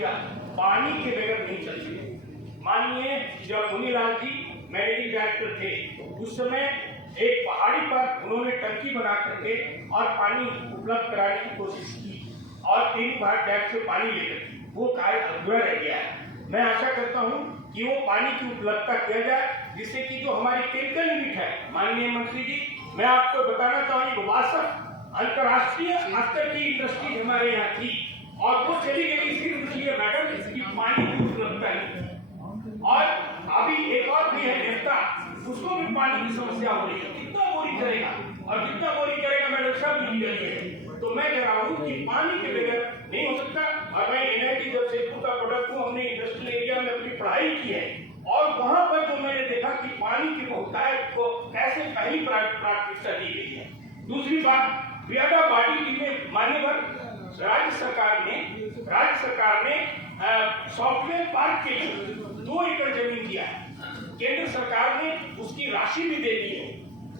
पानी के बगैर नहीं चलती। माननीय जब मुनीलाल जी मैनेजिंग डायरेक्टर थे उस समय एक पहाड़ी पर उन्होंने टंकी बना करके और पानी उपलब्ध कराने की कोशिश की और 3 बार टैप से पानी लेकर वो कार्य अधूरा रह गया है। मैं आशा करता हूं कि वो पानी की उपलब्धता किया जाए, जिससे कि जो हमारी केमिकल यूनिट है, माननीय मंत्री जी मैं आपको बताना चाहूंगी 62 अंतर्राष्ट्रीय स्तर की इंडस्ट्रीज हमारे यहाँ थी और वो चली गई इसलिए मैडम इसकी पानी की उपलब्धता नहीं। और अभी एक और भी है नेता, उसको भी पानी की समस्या हो रही है। कितना बोरिंग करेगा और जितना बोरिंग करेगा मैडम सब मिल है। तो मैं कह रहा हूँ कि पानी के बगैर नहीं हो सकता। और मैं एनआईटी जब से का प्रोडक्ट हूँ, हमने इंडस्ट्रियल एरिया में अपनी पढ़ाई की है और वहाँ पर जो मैंने देखा कि पानी की बहुतायत को कैसे पहली प्राथमिकता दी गई है। दूसरी बात, वियाडा बाडी में मान्यवर राज्य सरकार ने सॉफ्टवेयर पार्क के लिए 2 एकड़ जमीन दिया है। केंद्र सरकार ने उसकी राशि भी दे दी है।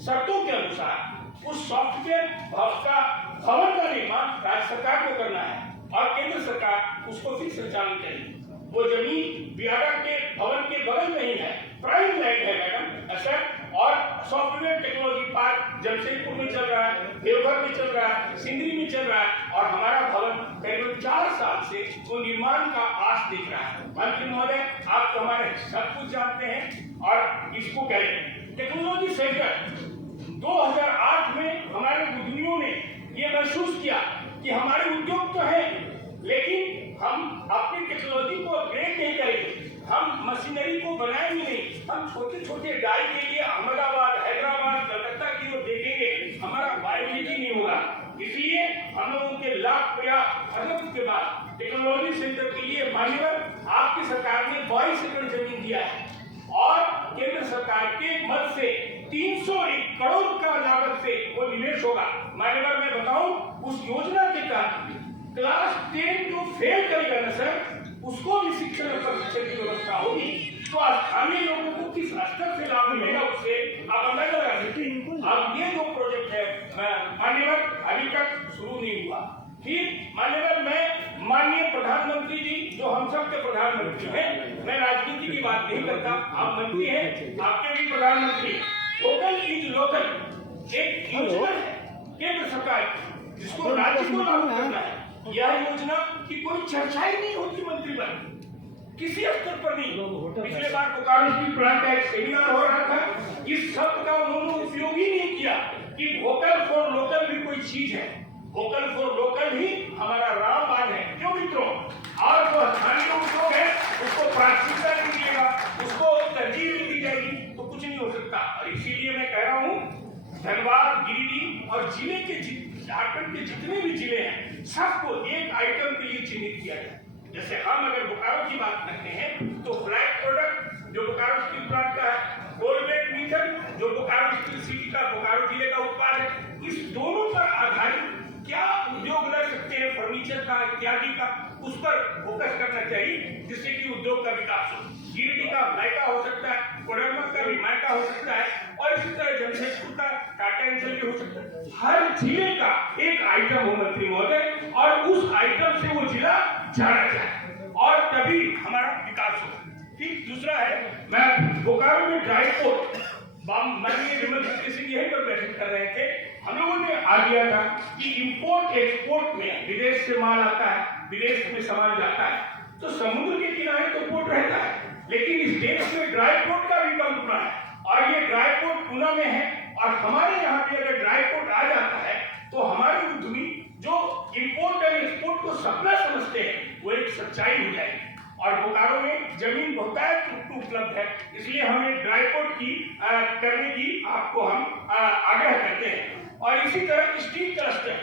शर्तों के अनुसार उस सॉफ्टवेयर भवन का निर्माण राज्य सरकार को करना है और केंद्र सरकार उसको फिर संचालन करेगी। वो जमीन वियाडा के भवन के बगल में ही है, प्राइम लैंड है मैडम सर। और सॉफ्टवेयर टेक्नोलॉजी पार्क जमशेदपुर में चल रहा है, देवघर में चल रहा है, सिंदरी में चल रहा है और हमारा भवन करीब 4 साल से वो निर्माण का आस देख रहा है। मंत्री महोदय आप तो हमारे सब कुछ जानते हैं और इसको करें टेक्नोलॉजी सेंटर 2008 में हमारे उद्यमियों ने ये महसूस किया कि हमारे उद्योग तो है लेकिन हम अपनी टेक्नोलॉजी को अपग्रेड नहीं करेंगे, हम मशीनरी को बनाएंगे नहीं, हम छोटे छोटे डाई के लिए अहमदाबाद, हैदराबाद, कलकत्ता की ओर देखेंगे, हमारा वायबिलिटी नहीं होगा। इसलिए हम लोगों के लाख या अरब के बाद टेक्नोलॉजी सेंटर के लिए मान्यवर आपकी सरकार ने 22 एकड़ जमीन दिया है और केंद्र सरकार के मद से 301 करोड़ का लागत से वो निवेश होगा। मान्यवर मैं बताऊं उस योजना के तहत क्लास 10 जो फेल करेगा ना सर, उसको भी शिक्षण और प्रशिक्षण की व्यवस्था होगी। तो स्थानीय लोगों को किस स्तर से लाभ मिलेगा उससे आप अंदाजा लगा सकते हैं। अब ये जो प्रोजेक्ट है मान्यवर अभी तक शुरू नहीं हुआ। फिर मान्यवर मैं माननीय प्रधानमंत्री जी जो हम सब के प्रधानमंत्री हैं, मैं राजनीति की बात नहीं करता, आप मंत्री हैं, आपके भी प्रधानमंत्री। वोकल इज लोकल एक योजना है केंद्र सरकार की जिसको राज्य को लागू करना है। यह योजना की कोई चर्चा ही नहीं होती मंत्री पर, किसी स्तर पर नहीं। पिछले बार बोकारो स्टील प्लांट का एक सेमिनार हो रहा था, इस शब्द का उन्होंने उपयोग ही नहीं किया कि वोकल फॉर लोकल भी कोई चीज है। वोकल फॉर लोकल ही हमारा रामबाण है। क्यों मित्रों? और जो स्थानीय उद्योग है उसको प्राथमिकता नहीं मिलेगा, उसको तरजीह नहीं दी जाएगी तो कुछ नहीं हो सकता। और इसीलिए मैं कह रहा हूँ धनबाद, गिरिडीह और जिले के झारखंड के जितने भी जिले हैं सबको एक आइटम के लिए चिन्हित किया जाए। जैसे हम अगर बोकारो की बात करते हैं तो फ्लैग प्रोडक्ट जो बोकारो स्टील प्लांट का है, कोलगेट मीथर जो बोकारो स्टील सिटी का बोकारो जिले का उत्पाद है, इस दोनों पर आधारित क्या उद्योग लग सकते हैं फर्नीचर का इत्यादि का, उस पर फोकस करना चाहिए जिससे कि उद्योग का विकास हो। गिरिडीह का मायका हो सकता है, कोडरमा का भी मायका हो सकता है और इसी तरह जमशेदपुर का टाटा एंजल भी हो सकता है। हर जिले का एक आइटम हो मंत्री महोदय और उस आइटम से वो जिला जाना जाए और तभी हमारा विकास हो। ठीक दूसरा है, मैं बोकारो में ड्राई पोर्ट माननीय विमल सिंह यहीं पर बैठक कर रहे थे, हम लोगों ने आ दिया था कि इंपोर्ट एक्सपोर्ट में विदेश से माल आता है, विदेश में सामान जाता है तो समुद्र के किनारे तो पोर्ट रहता है लेकिन इस देश में ड्राई पोर्ट का भी कल्पना है और ये ड्राई पोर्ट पूना में है और हमारे यहाँ पे अगर ड्राई पोर्ट आ जाता है तो हमारे उद्यमी जो इंपोर्ट और एक्सपोर्ट को सपना समझते हैं वो एक सच्चाई हो जाएगी। और बोकारो में जमीन बहुतायत उपलब्ध है, इसलिए हमें ड्राई पोर्ट की करने की आपको हम आग्रह करते हैं। और इसी तरह स्टील क्लस्टर